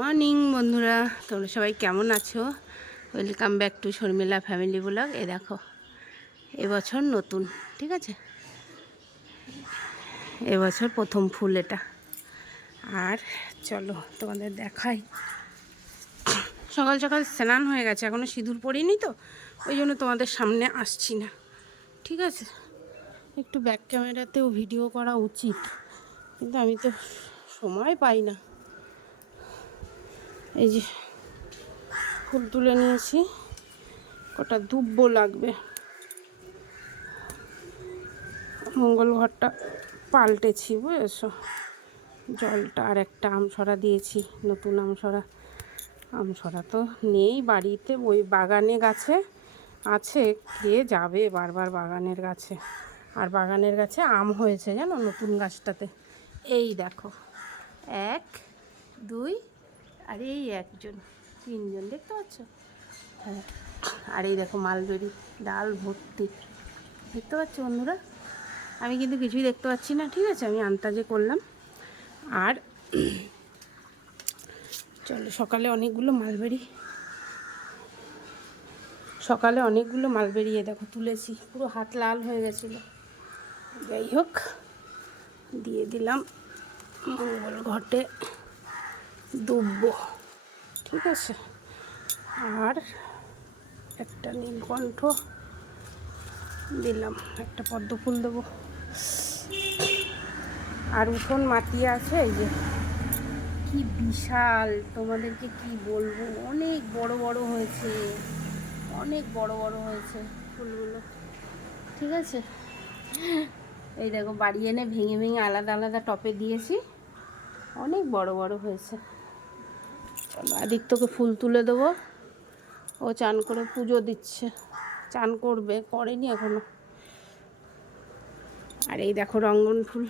Morning বন্ধুরা। তোমরা সবাই কেমন আছো? Welcome back to Sharmila family vlog এ দেখো এবছর নতুন, ঠিক আছে? এবছর প্রথম ফুল এটা। আর চলো, তোমাদের দেখাই। সকাল সকাল স্নান হয়ে গেছে এখনও সিঁদুর পরিনি তো, ওই জন্য তোমাদের সামনে আসছি না, ঠিক আছে? একটু ব্যাক ক্যামেরাতেও ভিডিও করা উচিত, কিন্তু আমি তো সময় পাই না। এই যে ফুল তুলে নিয়েছি। কটা দুব্বো লাগবে। মঙ্গল ঘরটা পাল্টেছি, বুঝেছ? জলটা আর একটা আমসরা দিয়েছি, নতুন আমসরা। আমসরা তো নেই বাড়িতে, ওই বাগানে গাছে আছে, কে যাবে বারবার বাগানের গাছে। আর বাগানের গাছে আম হয়েছে জানো নতুন গাছটাতে। এই দেখো, এক, দুই আর এই একজন, তিনজন, দেখতে পাচ্ছ? হ্যাঁ আর এই দেখো মালবেরি ডাল ভর্তি। দেখতে পাচ্ছ বন্ধুরা? আমি কিন্তু কিছুই দেখতে পাচ্ছি না, ঠিক আছে? আমি আন্তাজে করলাম। আর চলো, সকালে অনেকগুলো মালবেরি, সকালে অনেকগুলো মালবেরি এ দেখো তুলেছি। পুরো হাত লাল হয়ে গেছিল। যাই হোক, দিয়ে দিলাম মঙ্গল ঘটে। দুব্বো। ঠিক আছে। আর একটা নীলকণ্ঠ দিলাম। একটা পদ্ম ফুল দেবো। আর উঠোন মাটি আছে এই যে। কি বিশাল। তোমাদেরকে কি বলব? অনেক বড় বড় হয়েছে। অনেক বড় বড় হয়েছে ফুলগুলো। ঠিক আছে? এই দেখো, বাড়ি এনে ভেঙে ভেঙে আলাদা আলাদা টপে দিয়েছি। অনেক বড় বড় হয়েছে। চলো আদিত্যকে ফুল তুলে দেবো। ও চান করে পুজো দিচ্ছে। চান করবে, করেনি এখনও। আর এই দেখো রঙ্গন ফুল।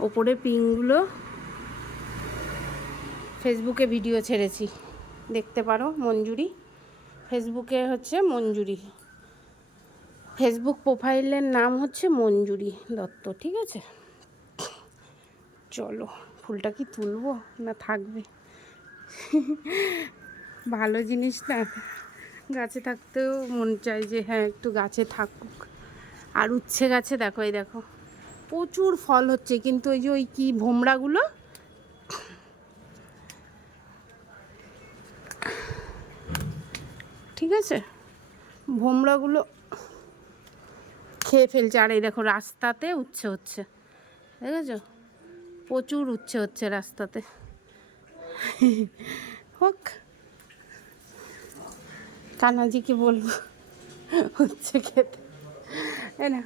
ওপরে পিংগুলো ফেসবুকে ভিডিও ছেড়েছি। দেখতে পারো, মঞ্জুরি। ফেসবুকে হচ্ছে মঞ্জুরি। ফেসবুক প্রোফাইলের নাম হচ্ছে মঞ্জুরি দত্ত, ঠিক আছে? চলো, ফুলটা কি তুলবো না থাকবে? ভালো জিনিস না। গাছে থাকতেও মন চায় যে হ্যাঁ একটু গাছে থাকুক। আর উচ্ছে গাছে দেখো, এই দেখো, প্রচুর ফল হচ্ছে। কিন্তু ওই যে ওই কী ভোমরাগুলো? ঠিক আছে? ভোমরাগুলো খেয়ে ফেলছে। আর এই দেখো, রাস্তাতে উচ্ছে হচ্ছে। দেখেছ? প্রচুর উচ্ছে হচ্ছে রাস্তাতে। হোক। কানাজিকে বলব, হচ্ছে খেতে। এই না,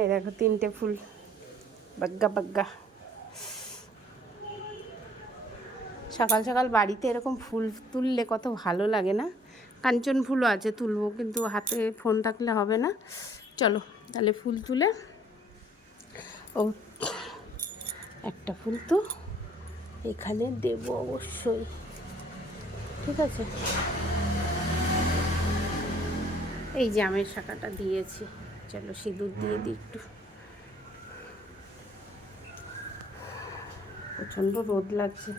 এই দেখো তিনটে ফুল। বাগ্গা বাগ্গা। সকাল সকাল বাড়িতে এরকম ফুল তুললে কত ভালো লাগে না? কাঞ্চন ফুলও আছে, তুলবো, কিন্তু হাতে ফোন থাকলে হবে না। চলো, তাহলে ফুল তুলে, ও, একটা ফুল তো। এখানে দেব অবশ্যই। ঠিক আছে? এই যে আমের শাখাটা দিয়েছি। চলো সিঁদুর দিয়ে দিই একটু। প্রচণ্ড রোদ লাগছে,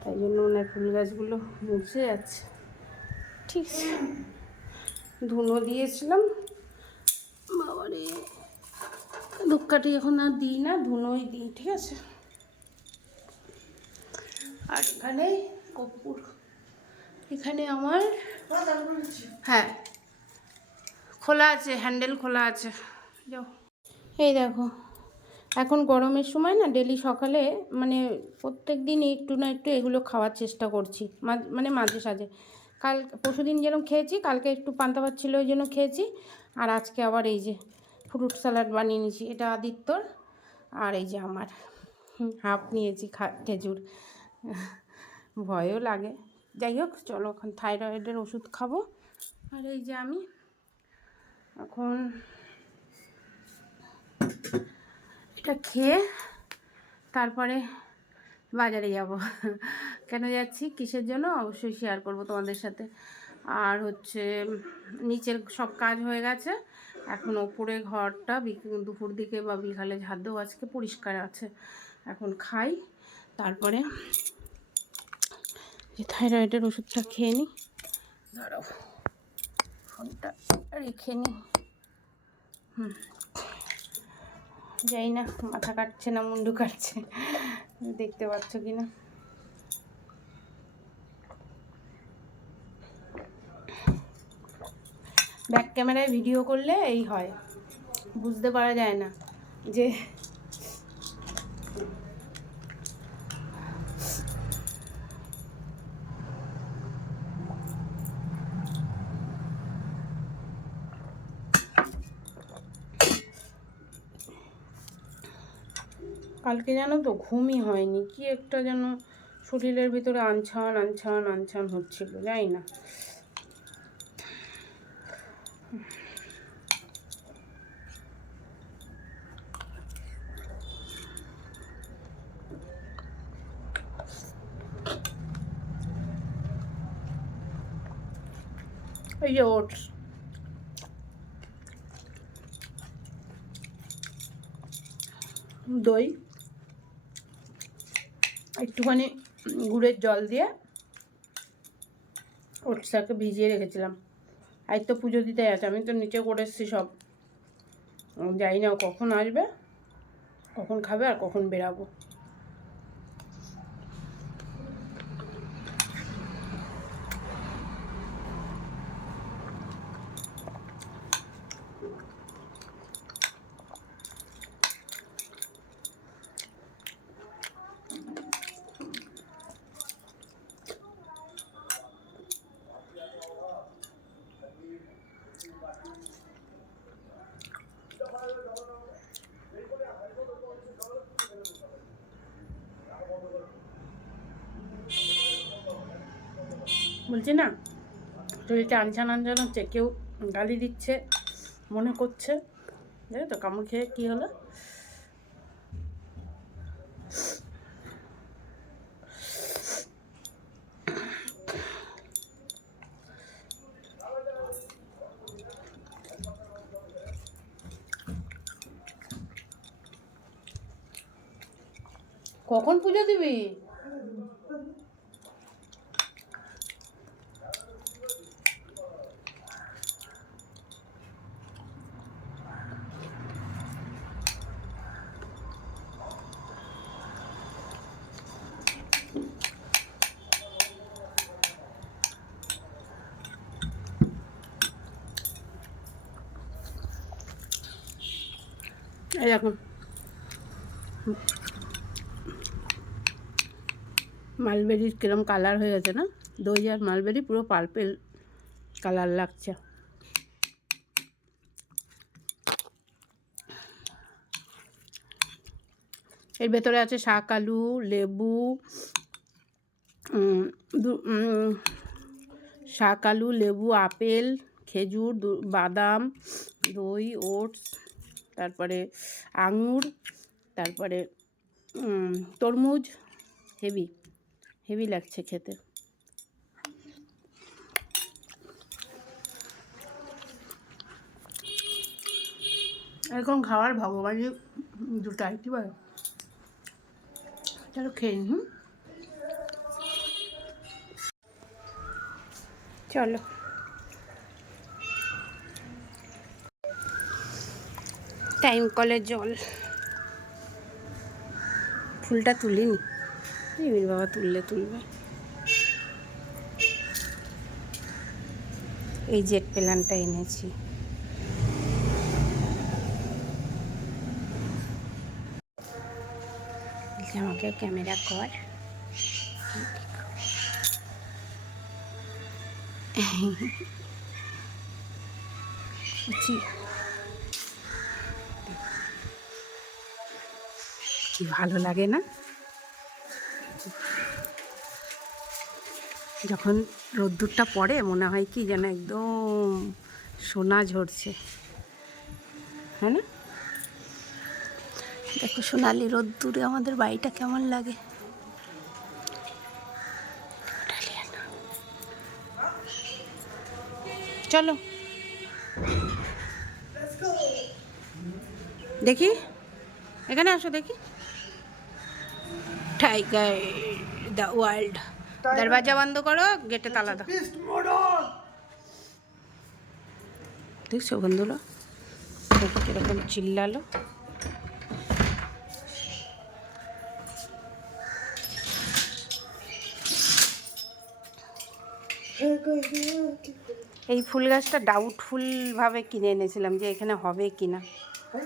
তাই জন্য ওনার ফুল গাছগুলো মুছে যাচ্ছে ঠিক আছে। ধুনো দিয়েছিলাম। বাবারে, ধূপকাঠি এখন আর দিই না, ধুনোই দিই, ঠিক আছে? আর এখানে কপুর এখানে আমার হ্যাঁ খোলা আছে, হ্যান্ডেল খোলা আছে। এই দেখো, এখন গরমের সময় না ডেলি সকালে মানে প্রত্যেক দিন একটু না একটু এগুলো খাওয়ার চেষ্টা করছি মানে মাঝে সাঝে। কাল পরশু দিন যেরকম খেয়েছি, কালকে একটু পান্তা ভাত ছিল ওই জন্য খেয়েছি। আর আজকে আবার এই যে ফ্রুট স্যালাড বানিয়ে নিয়েছি, এটা আদিত্যর আর এই যে আমার। হাফ নিয়েছি খা, খেজুর। ভয়ও লাগে। যাই হোক, চলো এখন থাইরয়েডের ওষুধ খাব। আর এই যে আমি এখন এটা খেয়ে তারপরে বাজারে যাব। কেন যাচ্ছি? কিসের জন্য? অবশ্যই শেয়ার করব তোমাদের সাথে। আর হচ্ছে, নিচের সব কাজ হয়ে গেছে। এখন ওপরে ঘরটা দুপুর দিকে বা বিকালে দেবো। আজকে পরিষ্কার আছে। এখন খাই। তারপরে থাইরয়েডের ওষুধটা খেয়ে নিই দাঁড়াও ফোনটা রেখে নিই হুম যাই না মাথা কাটছে না মুন্ডু কাটছে দেখতে পাচ্ছ কি না। ব্যাক ক্যামেরায় ভিডিও করলে এই হয় বুঝতে পারা যায় না যে কালকে জানো তো ঘুমই হয়নি। কি একটা যেন শরীরের ভিতরে আনছান আনছান আনছান হচ্ছিল যাই না। এই যে ওটস। দই। একটুখানি গুড়ের জল দিয়ে ওটসটাকে ভিজিয়ে রেখেছিলাম। আজ তো পুজো দিতে আছে আমি তো নিচে করে এসেছি সব। যাই না কখন আসবে, কখন খাবে আর কখন বেরাবো। বলছি না? শরীরটা আনছান আনছান হচ্ছে, কেউ গালি দিচ্ছে, মনে করছে। জানো তো, কামড় খেয়ে কী হলো? কখন পুজো দিবি? এই দেখুন মালবেরির কিরম কালার হয়ে গেছে না? দই আর মালবেরি পুরো পার্পেল কালার লাগছে। এর ভেতরে আছে শাক, আলু, লেবু শাক, আলু, লেবু, আপেল, খেজুর বাদাম, দই, ওটস। তারপরে আঙুর তারপরে তরমুজ হেভি হেভি লাগছে খেতে। এরকম খাওয়ার ভগবানই দুটাই কি বলো চলো খেয়ে হুম? চলো। টাইম কলের জল। ফুলটা তুলিনি। রিমির বাবা তুললে তুলবে। এই জেট প্ল্যানটা এনেছি। আমাকে ক্যামেরা কর। কি ভালো লাগে না? যখন রোদ্দুরটা পড়ে মনে হয় কি যেন একদম সোনা ঝরছে। হ্যাঁ না? দেখো সোনালি রোদ্দুরে আমাদের বাড়িটা কেমন লাগে? চলো। দেখি। এখানে আসো দেখি। টাইগার দ্য ওয়ার্ল্ড দরওয়াজা বন্ধ করো গেটে তালা দাও! দেখছ বন্ধুরা? কীরকম চিল্লালো। এই ফুল গাছটা ডাউটফুল ভাবে কিনে এনেছিলাম যে এখানে হবে কি না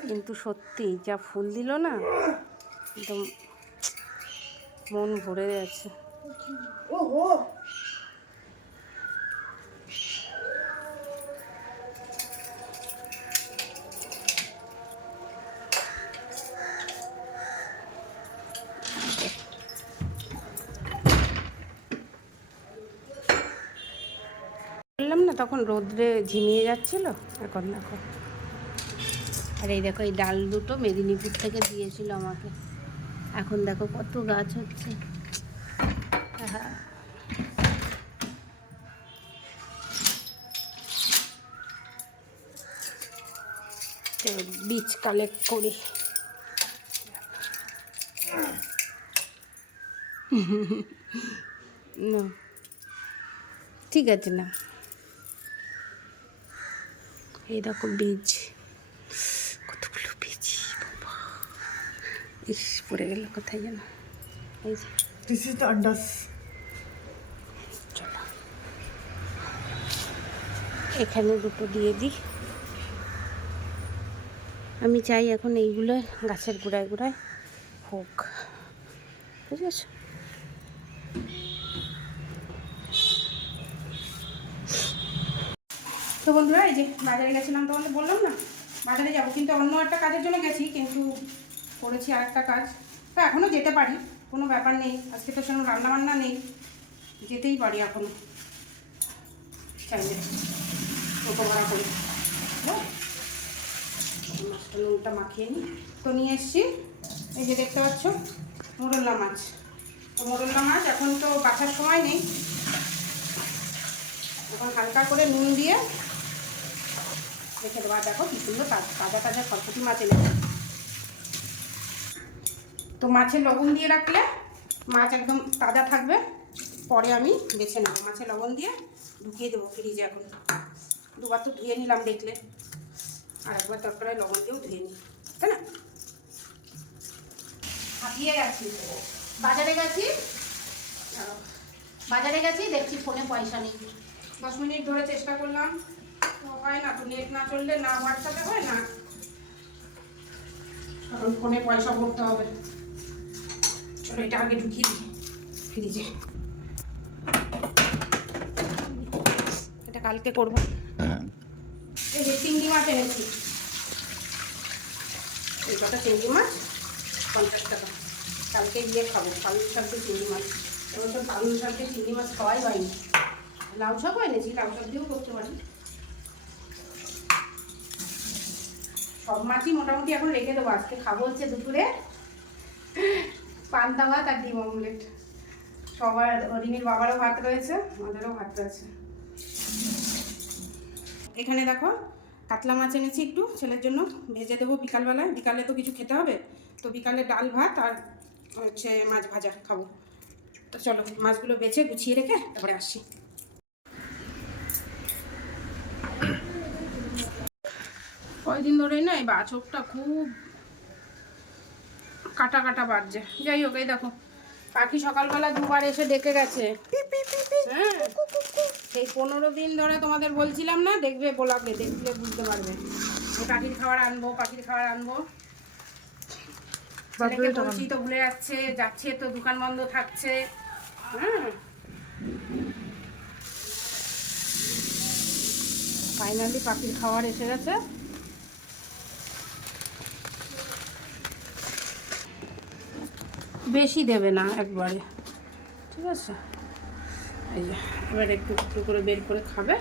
কিন্তু সত্যি যা ফুল দিল না একদম মন ভরে যাচ্ছে! বললাম না, তখন রোদ্রে ঝিমিয়ে যাচ্ছিল এখন দেখো আর এই দেখো, এই ডাল দুটো মেদিনীপুর থেকে দিয়েছিল আমাকে এখন দেখো কত গাছ হচ্ছে। আহা। তো বীজ কালেক্ট করি। না। ঠিক আছে না। এই দেখো বীজ কতগুলো বীজ বাবা ইস পড়ে গেল কোথায় যেন? এই যে। This is the andas. চলো। এখানে দুটো দিয়ে দিই। আমি চাই এখন এইগুলো গাছের গোড়ায় গোড়ায় হোক। বুঝেছ? তো বন্ধুরা এই যে বাজারে গেছিলাম তোমাদের বললাম না? বাজারে যাব কিন্তু অন্য একটা কাজের জন্য গেছি কিন্তু করেছি আরেকটা কাজ। তো এখনও যেতে পারি, কোনো ব্যাপার নেই। আজকে তো সেরকম রান্নাবান্না নেই, যেতেই পারি এখনও চাইলে করি। হ্যাঁ? মাছটা নুনটা মাখিয়ে নিই। তো নিয়ে এসছি, এই যে দেখতে পাচ্ছ, মোরল্লা মাছ। তো মোরল্লা মাছ এখন তো বাছার সময় নেই। এখন হালকা করে নুন দিয়ে রেখে দেওয়া দেখো কি সুন্দর তাজা তাজা খরপটি মাছ এনেছে। তো মাছের লবণ দিয়ে রাখলে মাছ একদম তাজা থাকবে। পরে আমি বেছে নেব মাছে লবণ দিয়ে। ঢুকিয়ে দেবো ফ্রিজে এখন। দুবার তো ধুয়ে নিলাম দেখলে। আর একবার তারপরে লবণ দিয়েও ধুয়ে নিই। তাই না? হাঁপিয়ে গেছি। বাজারে গেছি। বাজারে গেছি, দেখছি ফোনে পয়সা নেই। দশ মিনিট ধরে চেষ্টা করলাম। হয় না, তো নেট না চললে না হোয়াটসঅ্যাপে হয় না। কারণ ফোনে পয়সা ভরতে হবে। চলো এটা আগে ঢুকিয়ে দিই। ফ্রিজে এটা কালকে করব। এই যে চিংড়ি মাছ এনেছি। এই কটা চিংড়ি মাছ? পঞ্চাশ টাকা। কালকে গিয়ে খাব। পালং শাক দিয়ে চিংড়ি মাছ। এবার তো পালং শাক দিয়ে চিংড়ি মাছ খাওয়াই হয়নি। লাউ শাকও এনেছি লাউ শাক দিয়েও করতে পারি। সব মাছই মোটামুটি এখন রেখে দেবো। আজকে খাব হচ্ছে দুপুরে। পান্তা ভাত আর ডিম অমলেট। সবার, রিমির বাবারও ভাত রয়েছে, আমাদেরও ভাত রয়েছে। এখানে দেখো, কাতলা মাছ এনেছি একটু, ছেলের জন্য। ভেজে দেবো বিকালবেলায়। বিকালে তো কিছু খেতে হবে। তো বিকালে ডাল, ভাত আর হচ্ছে মাছ ভাজা খাব। তো চলো, মাছগুলো বেছে গুছিয়ে রেখে তারপরে আসছি। কয়দিন ধরেই না এই বাছকটা খুব কাটা কাটা বাজছে। যাই হোক এই দেখো পাখি সকালবেলা দুবার এসে ডেকে গেছে। হ্যাঁ। সেই পনেরো দিন ধরে তোমাদের বলছিলাম না দেখবে বলাবে দেখলে বুঝতে পারবে। পাখির খাবার আনব পাখির খাবার আনব। ছেলেকে বলছি তো ভুলে যাচ্ছে যাচ্ছে তো দোকান বন্ধ থাকছে। হ্যাঁ। ফাইনালি পাখির খাবার এসে গেছে। বেশি দেবে না একবারে। ঠিক আছে? এই যে এবার একটু একটু করে বের করে খাবে।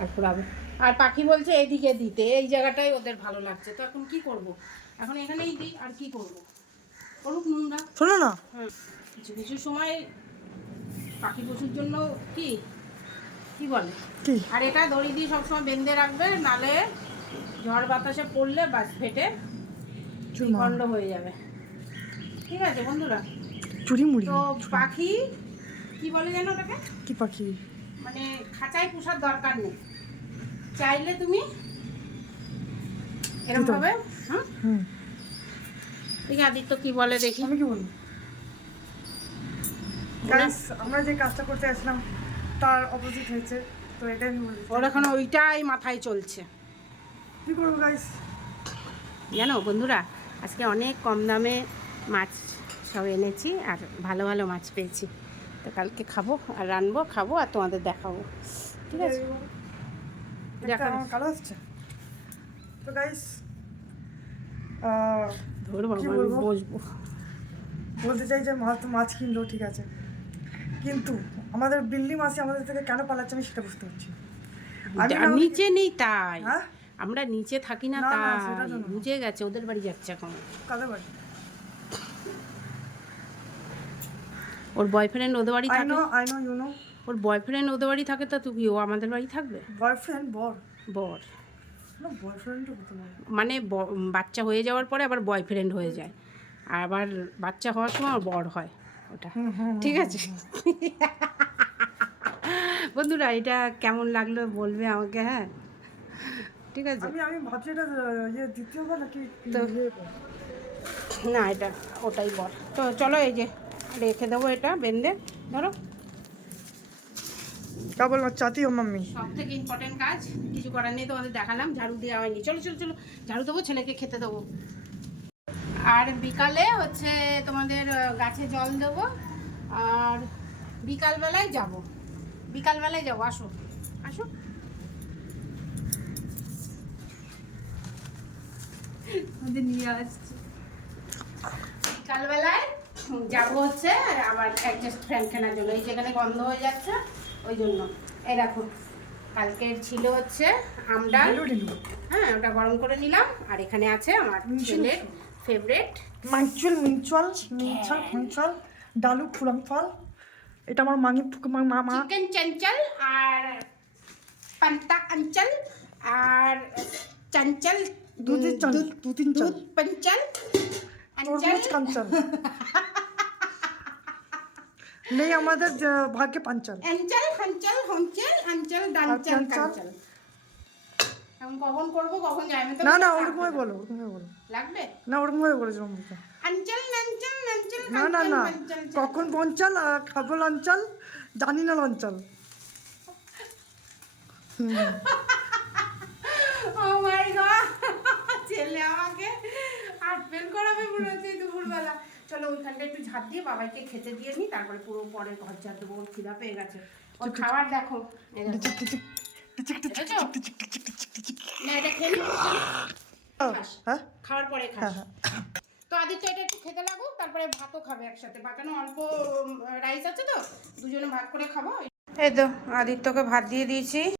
আর ঘোরাবে আর পাখি বলছে এদিকে দিতে। এই জায়গাটাই ওদের ভালো লাগছে। তো এখন কি করব? এখন এখানেই দিই আর কি করব? করুক নোংরা শোনো না। কিছু কিছু সময় পাখি পশুর জন্য কি? কি বলে? আর এটা দড়ি দিয়ে সবসময় বেঁধে রাখবে নালে ঝড় বাতাসে পড়লে বাস ফেটে চুমা। খণ্ড হয়ে যাবে। ঠিক আছে বন্ধুরা। চুরি মুড়ি। তো পাখি কি বলে জানো ওটাকে? কি পাখি? মানে খাঁচায় পোষার দরকার নেই। চাইলে তুমি এরকম? ভাবে হ্যাঁ? হুম। ঠিক আদিত্য কি বলে দেখি। আমি কি বলব গাইস আমরা যে কাজটা করতে আসলাম তার অপোজিট হয়েছে। তো এটাই ওর এখন ওইটাই মাথায় চলছে। কি করব গাইস জানো বন্ধুরা আজকে অনেক কম দামে মাছ সব এনেছি আর ভালো ভালো মাছ পেয়েছি। তো কালকে খাব আর রানবো খাব আর তোমাদের দেখাবো। ঠিক আছে? কালো আসছে। তো গাইস ধরবো? বসবো। বলতে চাই যে মাছ তো মাছ কিনলো ঠিক আছে। কিন্তু আমাদের বিল্লি মাসি আমাদের থেকে কেন পালাচ্ছে আমি সেটা বুঝতে পারছি নিচে নেই তাই। হ্যাঁ? আমরা নিচে থাকি না, তাই। বুঝে গেছে ওদের বাড়ি যাচ্ছে এখন। কাদের বাড়ি? ওর বয়ফ্রেন্ড ওদের বাড়ি আই থাকে? No I know you know or boyfriend ওদের বাড়ি থাকে তো তুই ও আমাদের বাড়ি থাকবে? বয়ফ্রেন্ড বর। বর। মানে বাচ্চা হয়ে যাওয়ার পরে আবার বয়ফ্রেন্ড হয়ে যায়। আর আবার বাচ্চা হওয়ার সময় বর হয় ওটা। ঠিক আছে? বন্ধুরা এটা কেমন লাগল বলবে আমাকে হ্যাঁ? ঠিক আছে? আমি আমি ভাবছি এটা ইয়ে দ্বিতীয়বার নাকি তো- ইয়ে না এটা ওটাই বল তো চলো এই যে রেখে দেবো এটা বেঁধে ধরো। কেবল চাতি ও মাম্মি। সব থেকে ইম্পর্টেন্ট কাজ কিছু করার নেই তোমাদের দেখালাম ঝাড়ু দেওয়া হয়নি। চলো চলো চলো ঝাড়ু দেবো ছেলেকে খেতে দেবো। আর বিকালে হচ্ছে তোমাদের গাছে জল দেবো আর বিকালবেলায় যাব। বিকালবেলায় যাব আসো। আসো। নিয়ে আসছি। বিকালবেলায় যাব হচ্ছে আর আবার অ্যাডজাস্ট ফ্যান কেনার জন্য। এই যেখানে গন্ধ হয়ে যাচ্ছে ওই জন্য। এই দেখো কালকের ছিল হচ্ছে আমডাল হ্যাঁ ওটা গরম করে নিলাম। আর এখানে আছে আমার ছেলের ফেভারেট মাঞ্চুল মিঞ্চল মিঞ্চল ডালু ফুলাম ফল। এটা আমার মাঙি মা- মা মা। চিকেন চঞ্চল আর পান্তা অঞ্চল আর চঞ্চল দুধ দু তিন চল দুধ পঞ্চল। কাঞ্চল। নেই আমাদের ভাগ্যে পাঞ্চল। অঞ্চল হঞ্চল হঞ্চল অঞ্চল দাঞ্চল অঞ্চল? কাঞ্চল। এখন কখন করব কখন যাই? না না ওরকমই বলো ওরকমই বলো। লাগবে? না ওরকমই অঞ্চল নঞ্চল নঞ্চল না না না। কখন পঞ্চল আর খাব লঞ্চল জানি না লঞ্চল। ও মাই গড ছেলে আমাকে ফেল করাবে মনে হচ্ছে দুপুরবেলা। চলো ওইখানটা একটু ঝাঁপ দিয়ে বাবাইকে খেতে দিয়ে নিই তারপরে পুরো পরে ঘর ঝাড় দেবো ওর খিদা পেয়ে গেছে। ওর খাবার দেখো। খাওয়ার পরে খাস। হ্যাঁ, হ্যাঁ। তো আদিত্য এটা একটু খেতে লাগুক তারপরে ভাতও খাবে একসাথে। বাটানো অল্প রাইস আছে তো দুজনে ভাগ করে খাব। এই তো আদিত্যকে ভাত দিয়ে দিয়েছি।